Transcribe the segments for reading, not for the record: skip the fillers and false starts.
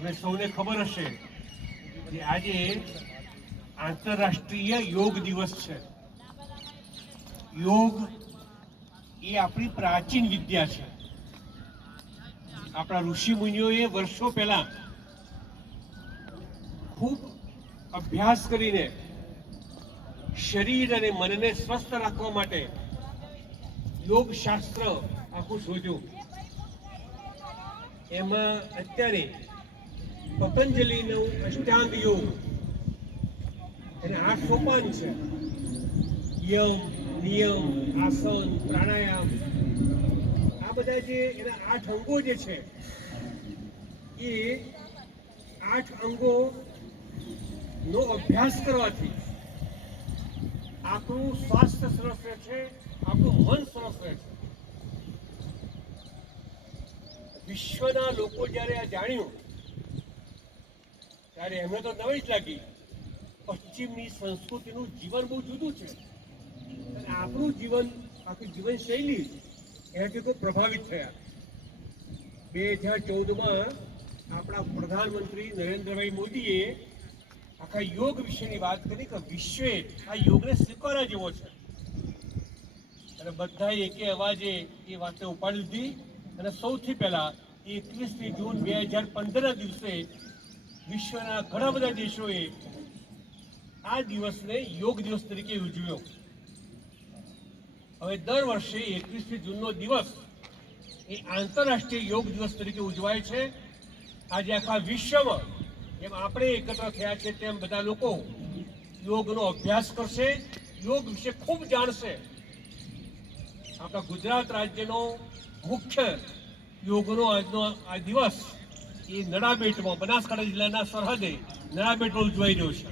તમને સૌને ખબર હશે કે આજે આંતરરાષ્ટ્રીય યોગ દિવસ છે. યોગ એ આપણી પ્રાચીન વિદ્યા છે. આપણા ઋષિ મુનિઓએ વર્ષો પહેલા ખૂબ અભ્યાસ કરીને શરીર અને મનને સ્વસ્થ રાખવા માટે યોગ શાસ્ત્ર આખું શોધ્યું. એમાં અત્યારે પતંજલિનું અષ્ટાંગ યોગ એને 8 સોપાન છે. યમ, નિયમ, આસન, પ્રાણાયામ, આ બધા જે એના 8 અંગો જે છે એ 8 અંગો નો અભ્યાસ કરવાથી આપણું સ્વાસ્થ્ય સરસ રહે છે, આપણું મન સરસ રહે છે. વિશ્વના લોકો જ્યારે આ જાણ્યું ત્યારે એમને તો નવાઈ જ લાગી. પશ્ચિમની સંસ્કૃતિનું જીવન બહુ જુદું છે અને આપણું જીવન, આખી જીવનશૈલી એનાથી ખૂબ પ્રભાવિત થયા. 2014માં આપણા પ્રધાનમંત્રી નરેન્દ્રભાઈ મોદીએ આખા યોગ વિશેની વાત કરી કે વિશ્વે આ યોગને સ્વીકારવા જેવો છે અને બધાએ એકે અવાજે એ વાતને ઉપાડી લીધી. અને સૌથી પહેલા 21 જૂન 2015ના દિવસે વિશ્વના ઘણા બધા દેશોએ આ દિવસને યોગ દિવસ તરીકે ઉજવ્યો. હવે દર વર્ષે 21 જૂનનો દિવસ એ આંતરરાષ્ટ્રીય યોગ દિવસ તરીકે ઉજવાય છે. આજે આખા વિશ્વમાં જેમ આપણે એકત્ર થયા છે તેમ બધા લોકો યોગનો અભ્યાસ કરશે, યોગ વિશે ખૂબ જાણશે. આપણા ગુજરાત રાજ્યનો મુખ્ય યોગનો આજનો આ દિવસ એ નડાબેટમાં, બનાસકાંઠા જિલ્લાના સરહદે નડાબેટમાં ઉજવાઈ રહ્યો છે.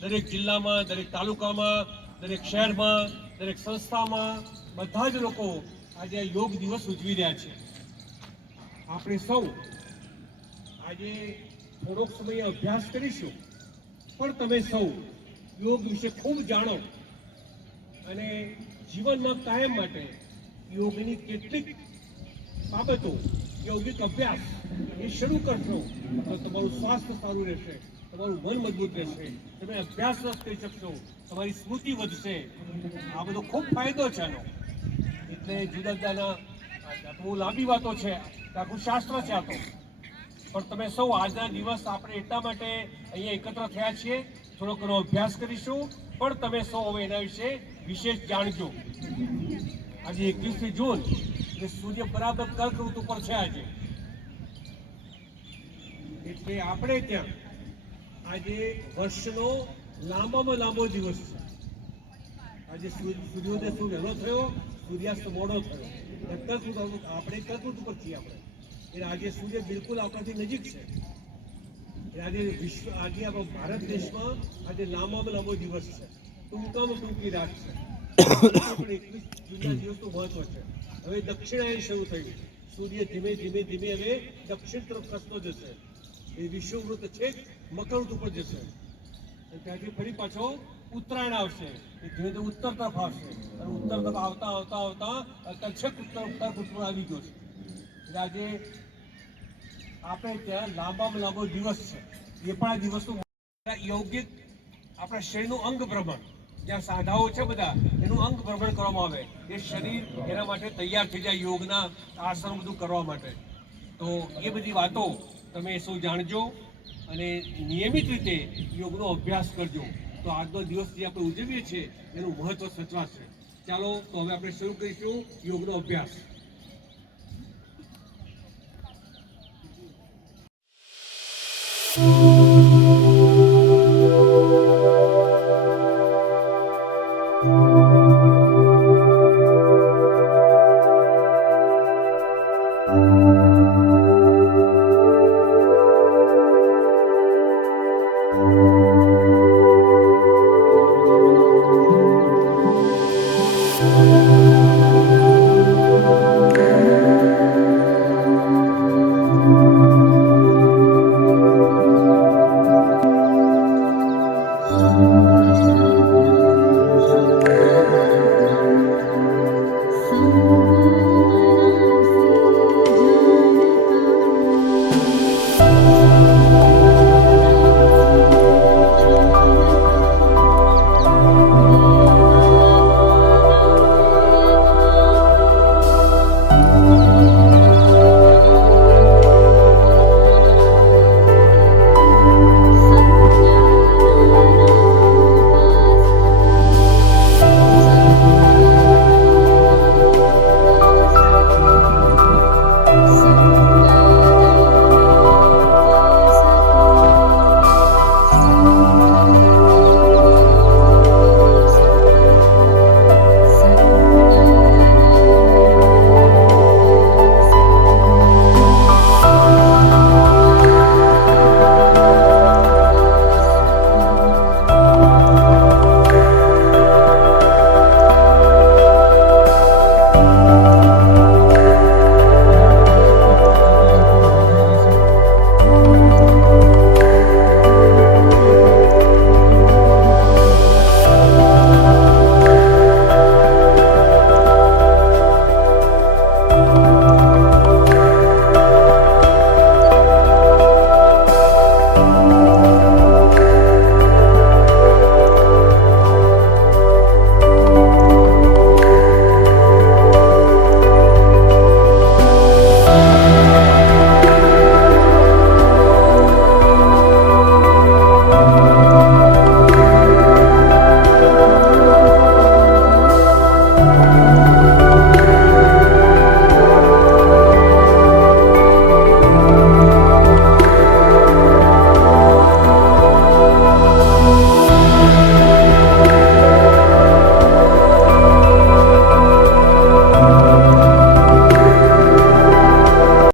દરેક જિલ્લામાં, દરેક તાલુકામાં, દરેક શહેરમાં, દરેક સંસ્થામાં બધા જ લોકો આજે યોગ દિવસ ઉજવી રહ્યા છે. આપણે સૌ આજે થોડોક સમય અભ્યાસ કરીશું, પણ તમે સૌ યોગ વિશે ખૂબ જાણો અને જીવનમાં કાયમ માટે યોગની કેટલીક બાબતો, યોગિક અભ્યાસ એ શરૂ કરશો તો તમારું સ્વાસ્થ્ય સારું રહેશે, તમારું મન મજબૂત રહેશે, તમે અભ્યાસ કરી શકશો, તમારી સ્મૃતિ વધશે. આ બધો ખૂબ ફાયદો છે આનો. એટલે જુદા જુદાના બહુ લાંબી વાતો છે, આખું શાસ્ત્ર છે આ તો. પણ તમે સૌ આજના દિવસ આપણે એટલા માટે અહીંયા એકત્ર થયા છીએ, થોડો ઘણો અભ્યાસ કરીશું, પણ તમે સૌ હવે એના વિશે વિશેષ જાણજો. આજે 21 જૂન એટલે સૂર્ય બરાબર કર્ક ઋતુ પર છે આજે. એટલે આપણે ત્યાં આજે વર્ષનો લાંબામાં લાંબો દિવસ છે. આજે સૂર્યોદય શું વહેલો થયો, સૂર્યાસ્ત મોડો થયો. કર્ક ઋતુ, આપણે કર્ક ઋતુ પર છીએ આપણે. એટલે આજે સૂર્ય બિલકુલ આપણાથી નજીક છે. આજે આજે આપણા ભારત દેશમાં આજે લાંબામાં લાંબો દિવસ છે, ટૂંકામાં ટૂંકી રાત છે. પણ 21 જૂનના દિવસનું મહત્વ છે. હવે દક્ષિણાયન શરૂ થયું. સૂર્ય ધીમે ધીમે ધીમે હવે દક્ષિણ તરફ ખસતો જશે. એ વિષુવવૃત્ત છે મકર ઋતુ પર જશે અને ત્યાંથી ફરી પાછો ઉત્તરાયણ આવશે. એ ધીમે ધીમે ઉત્તર તરફ આવશે અને ઉત્તર તરફ આવતા આવતા આવતા અત્યારે છેક ઉત્તર આવી ગયો છે. એટલે આજે આપણે ત્યાં લાંબામાં લાંબો દિવસ છે. એ પણ આ દિવસનું યોગિક આપણા શરીરનું અંગ ભ્રમણ, જ્યાં સાધાઓ છે બધા એનું અંગ ભ્રમણ કરવામાં આવે. એ શરીર એના માટે તૈયાર થઈ જાય યોગના આસન બધું કરવા માટે. તો એ બધી વાતો તમે સૌ જાણજો અને નિયમિત રીતે યોગનો અભ્યાસ કરજો. તો આજનો દિવસ જે આપણે ઉજવીએ છીએ એનું મહત્વ સચવાશે. ચાલો તો હવે આપણે શરૂ કરીશું યોગનો અભ્યાસ.